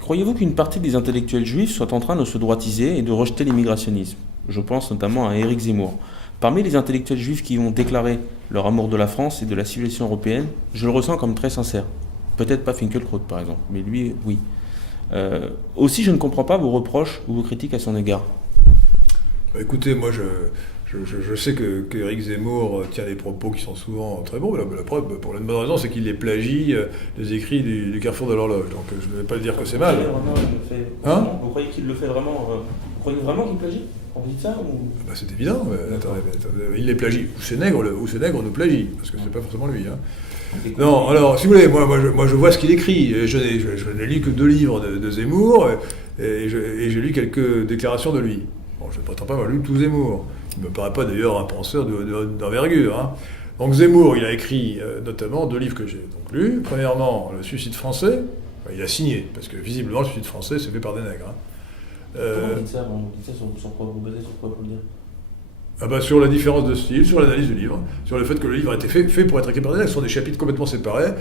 Croyez-vous qu'une partie des intellectuels juifs soit en train de se droitiser et de rejeter l'immigrationnisme? Je pense notamment à Éric Zemmour. Parmi les intellectuels juifs qui ont déclaré leur amour de la France et de la civilisation européenne, je le ressens comme très sincère. Peut-être pas Finkielkraut par exemple, mais lui, oui. Aussi, je ne comprends pas vos reproches ou vos critiques à son égard. Écoutez, moi je sais que Éric Zemmour tient des propos qui sont souvent très bons, mais la preuve, pour la bonne raison, c'est qu'il les plagie des écrits du Carrefour de l'Horloge. Donc je ne vais pas dire que c'est mal. Vous croyez qu'il le fait vraiment Vous croyez vraiment qu'il plagie? On dit ça ou... C'est évident. Attendez, il les plagie. Ou ces nègres nous plagient, parce que c'est pas forcément lui. Non, alors, si vous voulez, moi je vois ce qu'il écrit. Je n'ai lu que 2 livres de Zemmour, et j'ai lu quelques déclarations de lui. Bon, je ne prétends pas avoir lu tout Zemmour. Il ne me paraît pas d'ailleurs un penseur d'envergure. Donc Zemmour, il a écrit notamment 2 livres que j'ai donc lus. Premièrement, Le suicide français. Il a signé, parce que visiblement le suicide français c'est fait par des nègres. Comment vous dites ça? Vous dites ça sur quoi vous basez sur quoi pour le dire? Sur la différence de style, sur l'analyse du livre, sur le fait que le livre a été fait pour être écrit par des nègres. Ce sont des chapitres complètement séparés.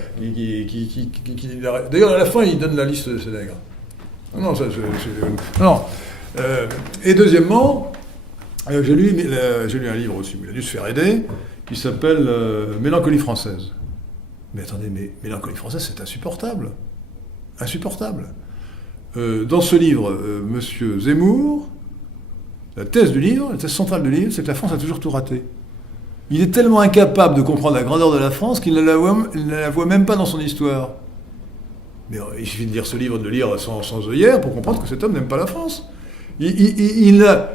D'ailleurs, à la fin, il donne la liste de ces nègres. Non. Et deuxièmement, j'ai lu un livre aussi, où il a dû se faire aider, qui s'appelle Mélancolie française. Mais attendez, Mélancolie française, c'est insupportable. Insupportable. Dans ce livre, Monsieur Zemmour, la thèse centrale du livre, c'est que la France a toujours tout raté. Il est tellement incapable de comprendre la grandeur de la France qu'il ne la voit même pas dans son histoire. Mais il suffit de lire ce livre, de le lire sans œillère pour comprendre que cet homme n'aime pas la France. Il n'a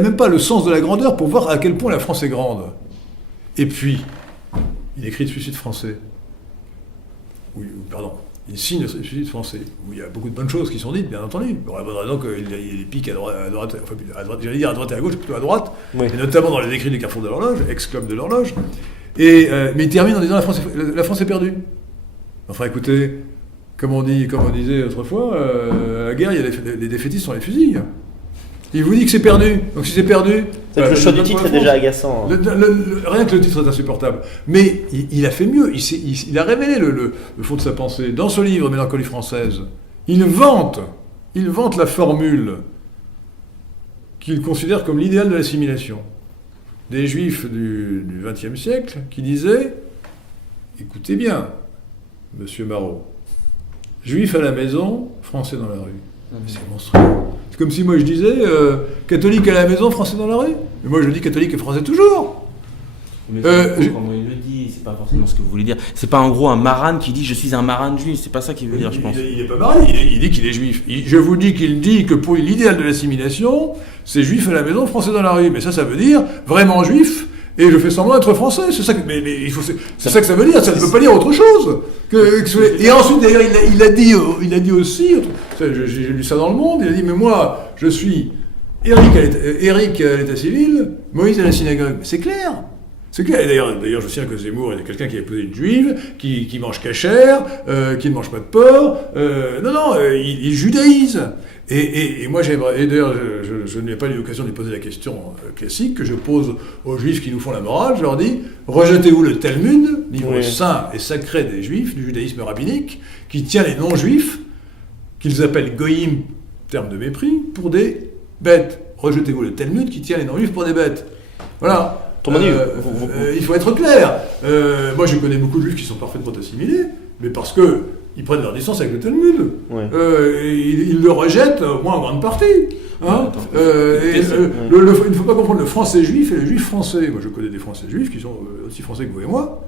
même pas le sens de la grandeur pour voir à quel point la France est grande. Et puis, il écrit le suicide français. Il signe le suicide français, où il y a beaucoup de bonnes choses qui sont dites, bien entendu. Pour la bonne raison qu'il y a des pics à droite, j'allais dire à droite et à gauche, plutôt à droite, oui. Et notamment dans les écrits du Carrefour de l'Horloge, ex-club de l'Horloge. Mais il termine en disant la France est perdue. Enfin écoutez, comme on disait autrefois, à la guerre, les défaitistes sont les fusils. Il vous dit que c'est perdu. Donc si c'est perdu... Le choix du titre est déjà agaçant. Rien que le titre est insupportable. Mais il a fait mieux. Il a révélé le fond de sa pensée. Dans ce livre, Mélancolie française, il vante la formule qu'il considère comme l'idéal de l'assimilation. Des juifs du XXe siècle qui disaient, écoutez bien, monsieur Marot, juif à la maison, français dans la rue. C'est monstrueux. C'est comme si moi je disais catholique à la maison, français dans la rue. Mais moi je dis catholique et français toujours. Mais comment il le dit, c'est pas forcément ce que vous voulez dire. C'est pas en gros un marane qui dit je suis un marane juif, c'est pas ça qu'il veut dire, je pense. Il est pas marane, il dit qu'il est juif. Je vous dis qu'il dit que pour l'idéal de l'assimilation, c'est juif à la maison, français dans la rue. Mais ça veut dire vraiment juif. Et je fais semblant d'être français, c'est ça que ça veut dire, ça ne veut pas dire autre chose. Et ensuite, d'ailleurs, il a dit aussi, j'ai lu ça dans Le Monde, il a dit, mais moi, je suis Éric à l'état civil, Moïse à la synagogue. Mais c'est clair. C'est clair. Et d'ailleurs, je sais que Zemmour est quelqu'un qui a épousé une juive, qui mange cachère, qui ne mange pas de porc. Il judaïse. Et moi, j'aimerais. Et d'ailleurs, je n'ai pas eu l'occasion de lui poser la question classique que je pose aux juifs qui nous font la morale. Je leur dis rejetez-vous le Talmud, livre saint et sacré des juifs, du judaïsme rabbinique, qui tient les non-juifs, qu'ils appellent goïm, terme de mépris, pour des bêtes. Rejetez-vous le Talmud qui tient les non-juifs pour des bêtes. Voilà. Il faut être clair. Moi, je connais beaucoup de juifs qui sont parfaitement assimilés, mais parce que ils prennent leur distance avec le Talmud. Ouais. Ils le rejettent, au moins en grande partie. Il ne faut pas confondre le français juif et le juif français. Moi, je connais des français juifs qui sont aussi français que vous et moi,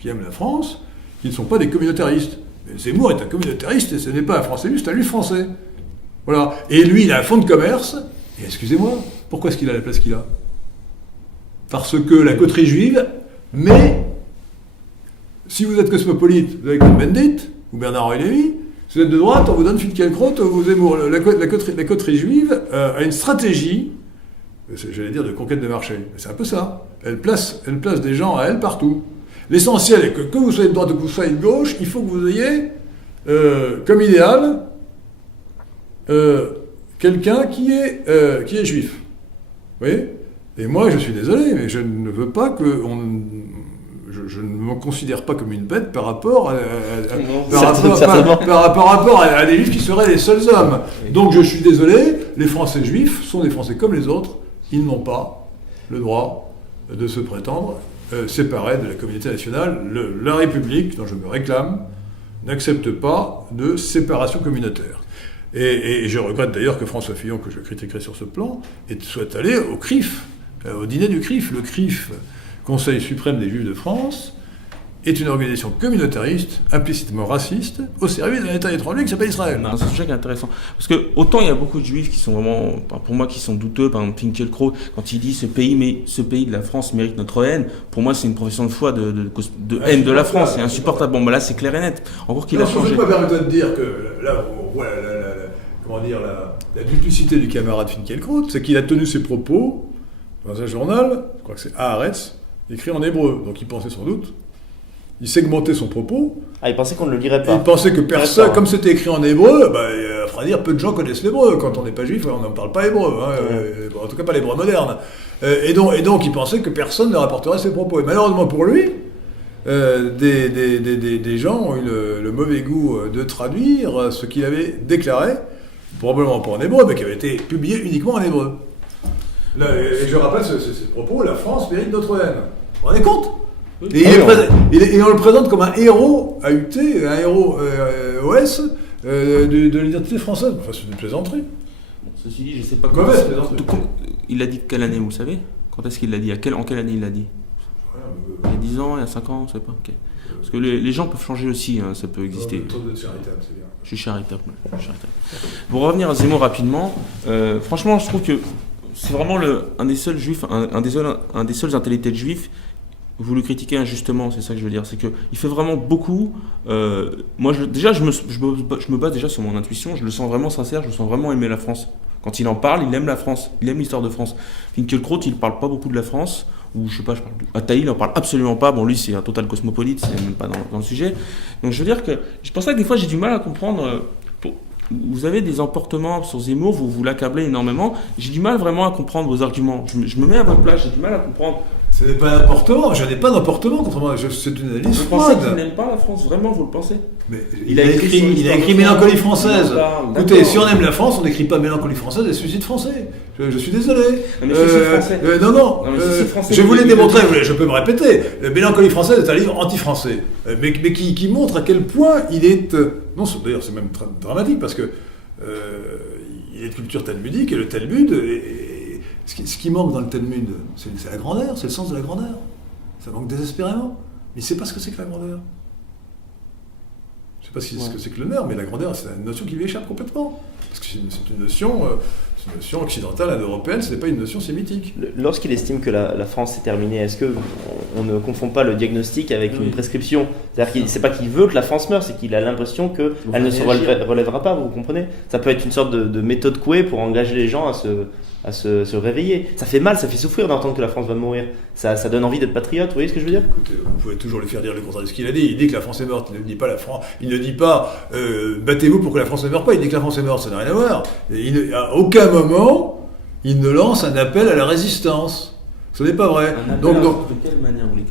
qui aiment la France, qui ne sont pas des communautaristes. Mais Zemmour est un communautariste et ce n'est pas un français juif, c'est un juif français. Voilà. Et lui, il a un fonds de commerce. Et excusez-moi, pourquoi est-ce qu'il a la place qu'il a ? Parce que la coterie juive, mais si vous êtes cosmopolite, vous avez Cohn-Bendit ou Bernard-Henri Lévy, si vous êtes de droite, on vous donne Finkielkraut ou Zemmour. La coterie juive a une stratégie, j'allais dire, de conquête de marché. C'est un peu ça. Elle place des gens à elle partout. L'essentiel est que vous soyez de droite ou que vous soyez de gauche, il faut que vous ayez comme idéal quelqu'un qui est juif. Vous voyez ? Et moi, je suis désolé, mais je ne veux pas que je ne me considère pas comme une bête par rapport à des juifs qui seraient les seuls hommes. Donc je suis désolé, les Français juifs sont des Français comme les autres, ils n'ont pas le droit de se prétendre séparés de la communauté nationale. La République, dont je me réclame, n'accepte pas de séparation communautaire. Et je regrette d'ailleurs que François Fillon, que je critiquerai sur ce plan, soit allé au CRIF, au dîner du CRIF. Le CRIF, Conseil suprême des Juifs de France, est une organisation communautariste, implicitement raciste, au service d'un État étranger qui s'appelle Israël. C'est un sujet qui est intéressant. Parce que autant il y a beaucoup de juifs qui sont vraiment, pour moi, qui sont douteux. Par exemple, Finkielkraut, quand il dit ce pays de la France mérite notre haine, pour moi c'est une profession de foi de haine de la France. C'est insupportable. Bon, là c'est clair et net. Encore qu'il a changé. Je ne peux pas permettre de dire que là, on voit la duplicité du camarade Finkielkraut, c'est qu'il a tenu ses propos dans un journal, je crois que c'est Haaretz, écrit en hébreu. Donc il pensait sans doute. Il segmentait son propos. Ah, il pensait qu'on ne le lirait pas. Il pensait que personne, comme c'était écrit en hébreu, il faudra dire peu de gens connaissent l'hébreu. Quand on n'est pas juif, on n'en parle pas hébreu. En tout cas, pas l'hébreu moderne. Et donc, il pensait que personne ne rapporterait ses propos. Et malheureusement pour lui, des gens ont eu le mauvais goût de traduire ce qu'il avait déclaré, probablement pas en hébreu, mais qui avait été publié uniquement en hébreu. Et je rappelle ces propos, la France mérite notre haine. Vous vous rendez compte ? Et on le présente comme un héros AUT, un héros OS de l'identité française. Enfin, c'est une plaisanterie. Ceci dit, je ne sais pas comment. Il l'a dit quelle année, vous le savez ? Quand est-ce qu'il l'a dit ? En quelle année il l'a dit ? Il y a 10 ans, il y a 5 ans, on ne sait pas. Okay. Parce que les gens peuvent changer aussi, hein, ça peut exister. Je suis charitable. Pour revenir à Zemmour rapidement, franchement, je trouve que c'est vraiment un des seuls juifs, un des seuls intellectuels juifs. Vous le critiquez injustement, c'est ça que je veux dire. C'est qu'il fait vraiment beaucoup. Moi, je me base déjà sur mon intuition. Je le sens vraiment sincère. Je le sens vraiment aimer la France. Quand il en parle, il aime la France. Il aime l'histoire de France. Finkielkraut, il ne parle pas beaucoup de la France. Ou je sais pas, Attali, il n'en parle absolument pas. Bon, lui, c'est un total cosmopolite. C'est même pas dans le sujet. Donc, je veux dire que c'est pour ça que des fois, j'ai du mal à comprendre. Vous avez des emportements sur Zemmour, vous l'accablez énormément. J'ai du mal vraiment à comprendre vos arguments. Je me mets à votre place. J'ai du mal à comprendre. Ce n'est pas un emportement, je n'ai pas d'emportement contre moi, c'est une analyse froide. Vous pensez qu'il n'aime pas la France, vraiment, vous le pensez ? Mais il a écrit Mélancolie française. Écoutez, si on aime la France, on n'écrit pas Mélancolie française et Suicide français. Je suis désolé. Mais Suicide français. Non, je voulais démontrer, je peux me répéter, Mélancolie française est un livre anti-français, mais qui montre à quel point il est... Non, d'ailleurs c'est même dramatique, parce que il est de culture talmudique, et le Talmud... Ce qui manque dans le Talmud, c'est la grandeur, c'est le sens de la grandeur. Ça manque désespérément. Mais il ne sait pas ce que c'est que la grandeur. Je ne sais pas ce que c'est que l'honneur, mais la grandeur, c'est une notion qui lui échappe complètement. Parce que c'est une notion occidentale, indo-européenne, ce n'est pas une notion sémitique. Lorsqu'il estime que la France est terminée, est-ce qu'on ne confond pas le diagnostic avec une prescription ? C'est-à-dire qu'il c'est pas qu'il veut que la France meure, c'est qu'il a l'impression qu'elle ne se relèvera pas, vous comprenez ? Ça peut être une sorte de méthode couée pour engager les gens à se réveiller. Ça fait mal, ça fait souffrir d'entendre que la France va mourir. Ça donne envie d'être patriote, vous voyez ce que je veux dire ? Écoutez, vous pouvez toujours lui faire dire le contraire de ce qu'il a dit. Il dit que la France est morte, il ne dit pas il ne dit pas battez-vous pour que la France ne meure pas, il dit que la France est morte, ça n'a rien à voir. À aucun moment, il ne lance un appel à la résistance. Ce n'est pas vrai. Donc, de quelle manière vous voulez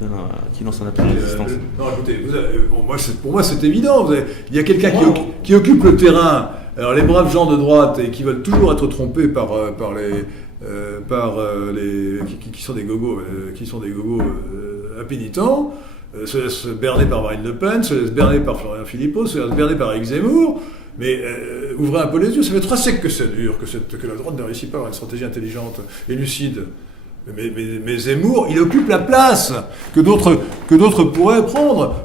qu'il lance un appel à la résistance ? Non, écoutez, pour moi c'est évident. Il y a quelqu'un qui occupe le terrain. Alors les braves gens de droite et qui veulent toujours être trompés par les qui sont des gogos impénitents, se laissent berner par Marine Le Pen, se laissent berner par Florian Philippot, se laissent berner par Éric Zemmour. Mais ouvrez un peu les yeux, ça fait 3 siècles que ça dure, que la droite ne réussit pas à avoir une stratégie intelligente et lucide. Mais Zemmour, il occupe la place que d'autres pourraient prendre.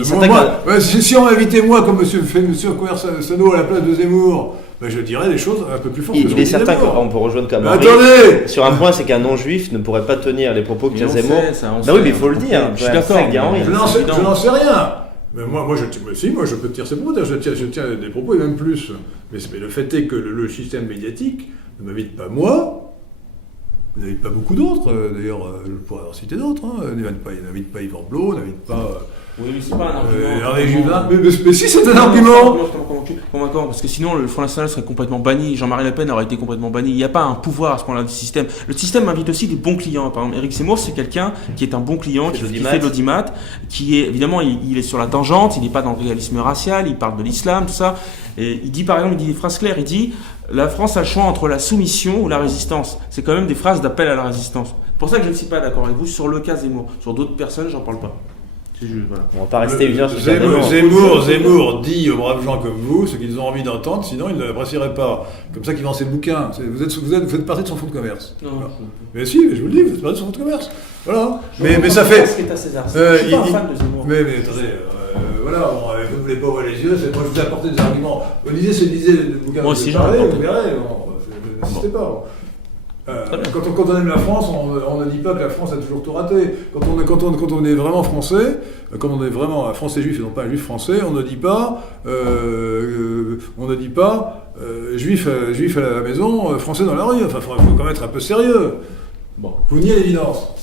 Si on m'invitait moi, comme monsieur Couer-Sano à la place de Zemmour, je dirais des choses un peu plus fortes. Il est certain qu'on peut rejoindre Camara. Attendez ! Sur un point, c'est qu'un non-juif ne pourrait pas tenir les propos que tient Zemmour. Oui, mais il faut le dire. Je suis d'accord. Je n'en sais rien. Mais moi, je peux tenir ces propos. Je tiens des propos et même plus. Mais le fait est que le système médiatique ne m'invite pas moi. Il n'invite pas beaucoup d'autres. D'ailleurs, je pourrais en citer d'autres. Il n'invite pas Yvan Blot, n'invite pas Oui, mais c'est pas un argument. Hervé Juvin, mais si c'est un argument. Convaincant, parce que sinon le Front National serait complètement banni, Jean-Marie Le Pen aurait été complètement banni. Il n'y a pas un pouvoir à ce point-là du système. Le système invite aussi des bons clients. Par exemple, Éric Zemmour, c'est quelqu'un qui est un bon client, qui fait de l'audimat, qui est évidemment, il est sur la tangente, il n'est pas dans le réalisme racial, il parle de l'islam, tout ça. Et il dit par exemple, il dit des phrases claires, il dit la France a le choix entre la soumission ou la résistance. C'est quand même des phrases d'appel à la résistance. C'est pour ça que je ne suis pas d'accord avec vous sur le cas Zemmour. Sur d'autres personnes, j'en parle pas. Voilà. On va pas rester une heure sur Zemmour dit aux braves gens comme vous ce qu'ils ont envie d'entendre, sinon ils ne l'apprécieraient pas. Comme ça qu'il vend ses bouquins. Vous faites partie de son fonds de commerce. Non. Voilà. Mais si, je vous le dis, vous faites partie de son fonds de commerce. Voilà. Mais ça fait. Je suis pas un fan de Zemmour. Mais attendez, voilà, bon, vous ne voulez pas ouvrir les yeux, moi je vous ai apporté des arguments. L'idée c'est de lire le bouquin Moi que aussi, vous parlez, j'en ai vous verrez, n'insistez pas. Quand on aime la France, on ne dit pas que la France a toujours tout raté. Quand on est vraiment français, quand on est vraiment un français juif et non pas un juif français, on ne dit pas, juif à la maison, français dans la rue. Enfin, il faut quand même être un peu sérieux. Bon, vous niez l'évidence.